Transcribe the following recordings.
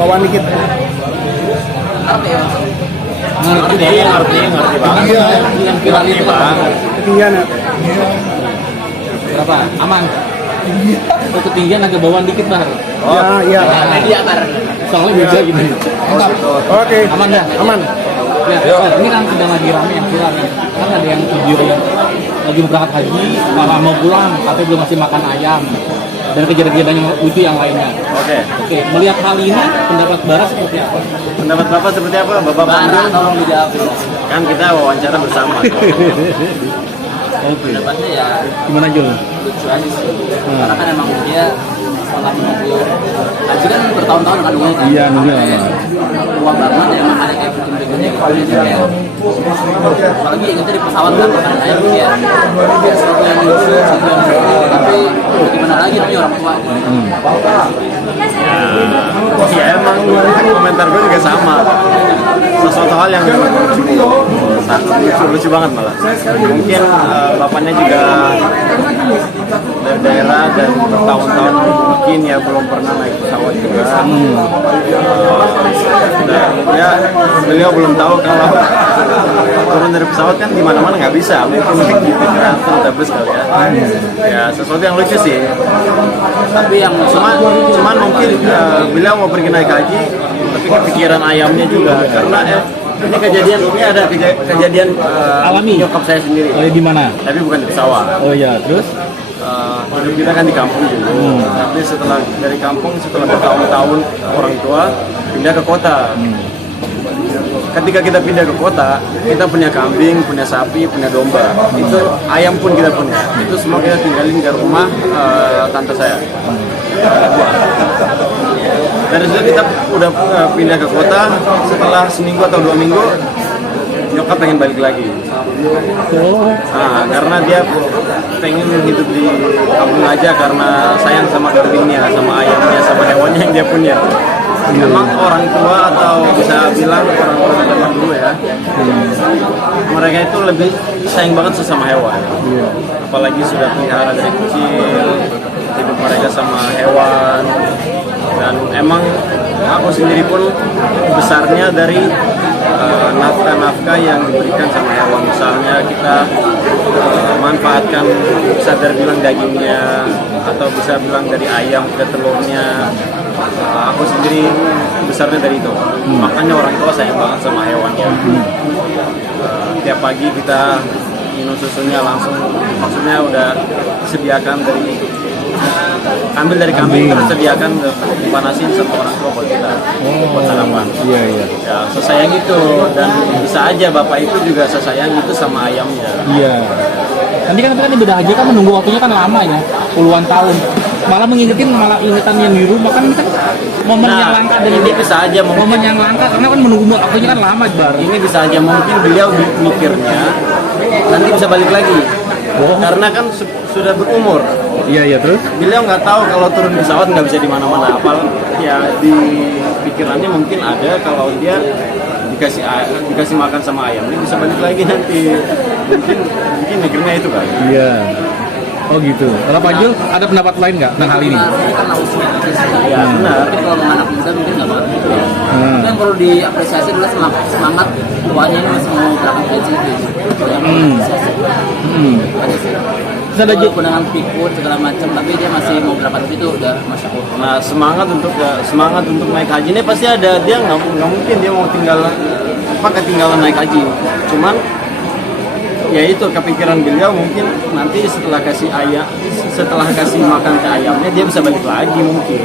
bawaan dikit. Ngerti banget. Yang viral itu bang. Ketinggian ya. Berapa? Aman. Oh, ketinggian agak bawaan dikit bang. Oh iya. Media bar. Soalnya beda gitu. Oke. Aman dah. Aman. Ya, ini kan sedang lagi rame yang viral nih. Kan ada yang video yang lagi berangkat haji, malah mau pulang, tapi belum masih makan ayam. Dan kejadian-kejadian yang lucu yang lainnya. Oke. Melihat hal ini, pendapat Bara seperti apa? Pendapat Bapak seperti apa? Bapak Pandu? Tolong dijawab. Kan kita wawancara bersama. Oke. Pendapatnya ya Gimana Jul? lucu aja sih. Karena kan emang dia setelah menunggu haji kan bertahun-tahun kan dulu kan. Iya, nunggu lama. Tua banget ya emang ada kayak bikin-bikinnya kayak apalagi ingetnya di pesawat kan makan ayam dia sesuatu yang lucu tapi gimana lagi namanya orang tua. Ya emang komentar gue juga sama. Sesuatu hal yang sangat lucu banget malah. Mungkin bapaknya juga dari daerah dan bertahun-tahun mungkin ya belum pernah naik pesawat juga. Dan ya beliau belum tahu kalau turun dari pesawat kan di mana-mana nggak bisa. Mungkin di pikiran terus kali ya. Ya sesuatu yang lucu sih. Tapi yang Cuman mungkin beliau mau pergi naik haji, tapi kepikiran ayamnya juga karena ini ada kejadian Alami. nyokap saya sendiri. Oh, di mana? Tapi bukan di pesawat. Oh iya, terus? Hidup kita kan di kampung dulu, tapi setelah dari kampung setelah bertahun-tahun orang tua pindah ke kota. Ketika kita pindah ke kota, kita punya kambing, punya sapi, punya domba. Itu ayam pun kita punya. Itu semua kita tinggalin di rumah tante saya. Dari situ kita udah pindah ke kota. Setelah seminggu atau 2 minggu, nyokap pengen balik lagi. Karena dia pengen hidup di kampung aja karena sayang sama kambingnya, sama ayamnya, sama hewannya yang dia punya. Memang orang tua atau bisa bilang orang-orang zaman dulu ya, mereka itu lebih sayang banget sama hewan. Apalagi sudah pelihara dari kecil, hidup mereka sama hewan. Dan emang aku sendiri pun besarnya dari nafkah-nafkah yang diberikan sama hewan. Misalnya kita manfaatkan, bisa bilang dagingnya, atau bisa bilang dari ayam ke telurnya. Aku sendiri besarnya dari itu. Makanya orang tua sayang banget sama hewannya. Tiap pagi kita minum susunya langsung, maksudnya udah disediakan ambil dari kambing terus sediakan dipanasin sama orang tua buat kita buat sarapan. Iya. Ya, sesayang itu, dan bisa aja bapak itu juga sesayang itu sama ayamnya. Iya. Nanti kan ibadah haji kan menunggu waktunya kan lama ya, puluhan tahun. Malah ingetan yang di rumah kan momen yang langka, dan ini bisa aja momen yang langka karena kan menunggu waktunya kan lama Bar. Ini bisa aja mungkin beliau mikirnya nanti bisa balik lagi. Karena kan sudah berumur. Iya terus? Beliau nggak tahu kalau turun pesawat nggak bisa di mana-mana. Apal ya di pikirannya mungkin ada kalau dia dikasih makan sama ayam ini bisa balik lagi nanti. Mungkin mikirnya itu kan. Iya. Oh gitu. Kalau Pak Jul ada pendapat lain nggak tentang hal ini? karena usia aja sih. Ya benar. Tapi kalau anak muda mungkin nggak banget gitu ya. Itu yang perlu diapresiasi adalah semangat tuanya ini masih mau berangkat haji gitu. Yang perlu diapresiasi. Aja sih. Walaupun dengan pikun segala macam, tapi dia masih mau berangkat itu udah masya Allah. Nah semangat untuk naik haji ini pasti ada. Dia nggak mungkin dia mau ketinggalan naik haji. Cuman ya itu kepikiran beliau mungkin nanti setelah kasih makan ke ayamnya dia bisa balik lagi mungkin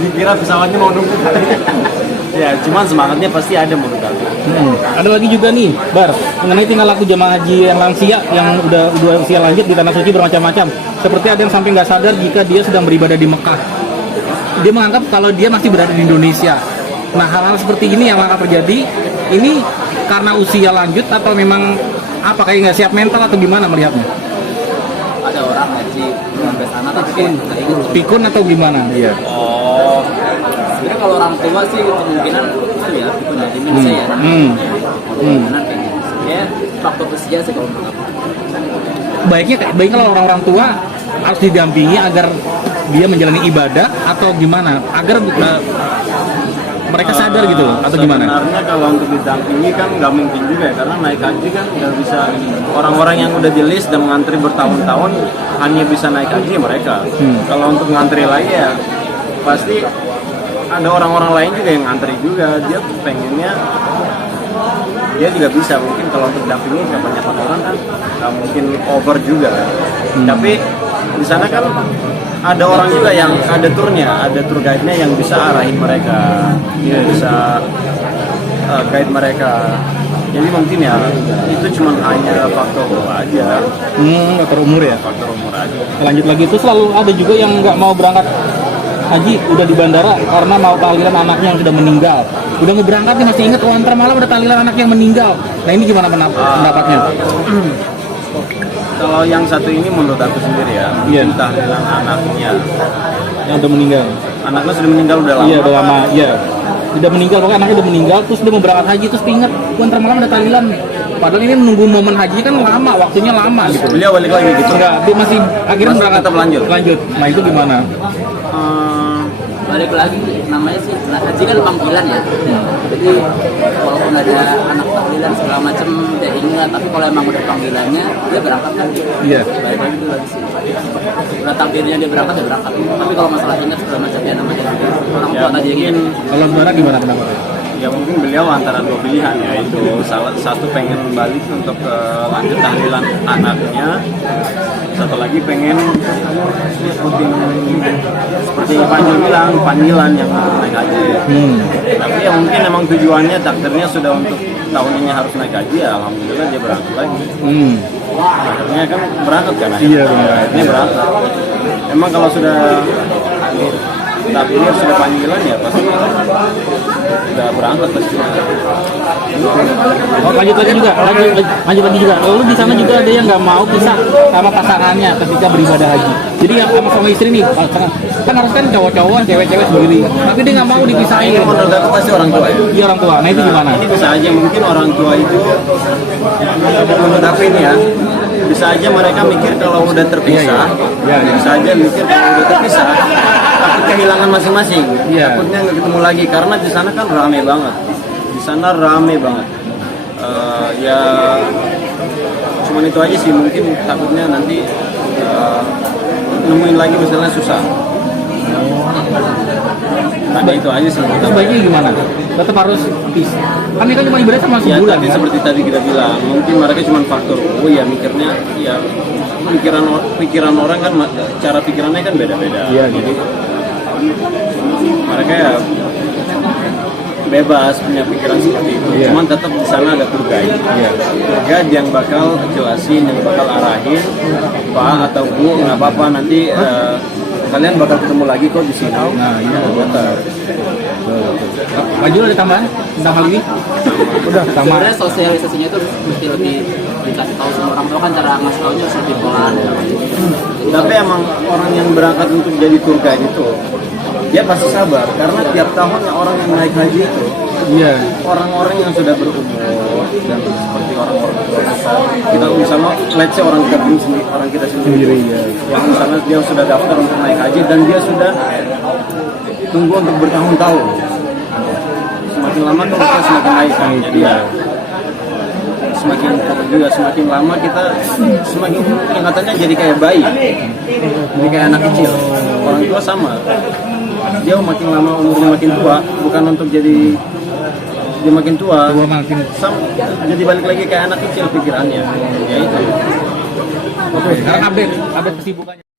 dikira pesawatnya mau nunggu. Ya cuman semangatnya pasti ada menurut aku. Ada lagi juga nih Bar, mengenai tingkah laku jamaah haji yang lansia yang udah usia lanjut di tanah suci bermacam-macam. Seperti ada yang sampai nggak sadar jika dia sedang beribadah di Mekah. Dia menganggap kalau dia masih berada di Indonesia. Nah hal-hal seperti ini yang akan terjadi ini karena usia lanjut atau memang apa, kayak nggak siap mental atau gimana melihatnya? Ada orang haji sampai sana tapi kayak nggak ikut. Pikun atau gimana? Iya. Oh, sebenarnya kalau orang tua sih kemungkinan itu ya pikun haji ini bisa ya. Kemungkinan kayak gitu. Ya faktor usia sih kalau menurut aku. Baiknya kalau orang-orang tua harus didampingi agar dia menjalani ibadah atau gimana? Agar mereka sadar gitu loh, atau gimana? Sebenarnya kalau untuk didampingi kan nggak mungkin juga ya, karena naik haji kan nggak bisa orang-orang yang udah di list dan mengantri bertahun-tahun hanya bisa naik haji mereka. Kalau untuk ngantri lagi ya pasti ada orang-orang lain juga yang ngantri juga, dia pengennya dia juga bisa. Mungkin kalau untuk dampingi kebanyakan orang kan nggak mungkin over juga. Tapi di sana kan ada orang juga yang ada turnya, ada tour guide-nya yang bisa arahin mereka, dia bisa guide mereka. Jadi mungkin ya itu cuma hanya faktor aja. Faktor umur ya. Faktor umur aja. Lanjut lagi, itu selalu ada juga yang nggak mau berangkat haji udah di bandara karena mau tahlilan anaknya yang sudah meninggal. Udah mau berangkat nih masih inget, ntar malam ada tahlilan anak yang meninggal. Nah ini gimana pendapatnya? Kalau yang satu ini menurut aku sendiri ya, Iya. tahlilan anaknya. Yang udah meninggal. Anaknya sudah meninggal udah lama. Iya udah lama, iya. Udah meninggal, pokoknya anaknya udah meninggal, terus dia mau berangkat haji, terus diinget, ntar malam ada tahlilan. Padahal ini menunggu momen haji kan lama, waktunya lama gitu. Beliau balik lagi gitu. Enggak, dia masih akhirnya Masih berangkat tetap lanjut. Lanjut. Nah itu gimana? Balik lagi namanya sih haji kan panggilan ya. Jadi walaupun ada anak tahlilan segala macam dia ingat, tapi kalau emang udah panggilannya dia berangkat kan. Iya. Balik lagi itu lagi sih. Udah takdirnya dia berangkat ya berangkat. Tapi kalau masalah ingat segala macam ya namanya orang tua tadi mungkin gitu. Kalau saudara gimana pendapatnya? ya mungkin beliau antara dua pilihan ya, itu salah satu pengen balik untuk lanjut tahlilan anaknya, satu lagi pengen ikutin seperti yang Panjul bilang panggilan yang naik haji. Tapi ya mungkin emang tujuannya takdirnya sudah untuk tahun ini harus naik haji, ya alhamdulillah dia berangkat lagi. Akhirnya kan berangkat kan, Iya, benar. akhirnya berangkat. Emang kalau sudah takdirnya sudah panggilan ya pasti udah berangkat pasti. Oh, lanjut lagi juga, lanjut lagi juga. Lalu di sana juga ada yang nggak mau pisah sama pasangannya ketika beribadah haji. Jadi yang sama suami istri nih, kan harus kan cowok-cowok, cewek-cewek sendiri. Tapi dia nggak mau dipisahin. Ini menurut aku pasti orang tua ya. Iya orang tua. Nah itu gimana? Ini bisa aja mungkin orang tua itu menurut aku ini ya, bisa aja mereka mikir kalau udah terpisah, bisa aja mikir kalau udah terpisah takut kehilangan masing-masing, takutnya nggak ketemu lagi karena di sana kan rame banget, di sana rame banget. Ya cuman itu aja sih, mungkin takutnya nanti nemuin lagi misalnya susah. Tadi itu aja sih. Terus baiknya gimana? Tetap harus pisah. Kami kan cuma ibadah sama Ya sebulan tadi kan? seperti tadi kita bilang, mungkin mereka cuma faktor ya mikirnya ya pikiran orang kan, cara pikirannya kan beda-beda. Iya, jadi mereka ya bebas punya pikiran seperti itu. Iya. Cuman tetap di sana ada tour guide. Tour guide yang bakal jelasin, yang bakal arahin, Pak atau Bu nggak apa-apa nanti kalian bakal ketemu lagi kok di sini. Nah, iya. Betul. Maju ada tambahan tentang hal ini? Udah sama. Sebenarnya sosialisasinya itu mesti lebih dikasih tahu sama orang tua kan, cara ngasih taunya harus lebih pelan. Tapi emang orang yang berangkat untuk jadi tour guide itu dia pasti sabar karena tiap tahun orang yang naik haji itu Iya. orang-orang yang sudah berumur dan seperti orang-orang dewasa. Kita misalnya let's say orang kita sendiri ya. yang misalnya dia sudah daftar untuk naik haji dan dia sudah tunggu untuk bertahun-tahun. Semakin lama tuh kita semakin naik kan. Jadi ya semakin juga semakin lama kita semakin tingkatannya jadi kayak bayi, jadi kayak anak kecil. Orang tua sama, dia makin lama umurnya makin tua, bukan untuk jadi dia makin tua, jadi balik lagi kayak anak kecil pikirannya. Ya itu. Oke, sekarang update kesibukannya.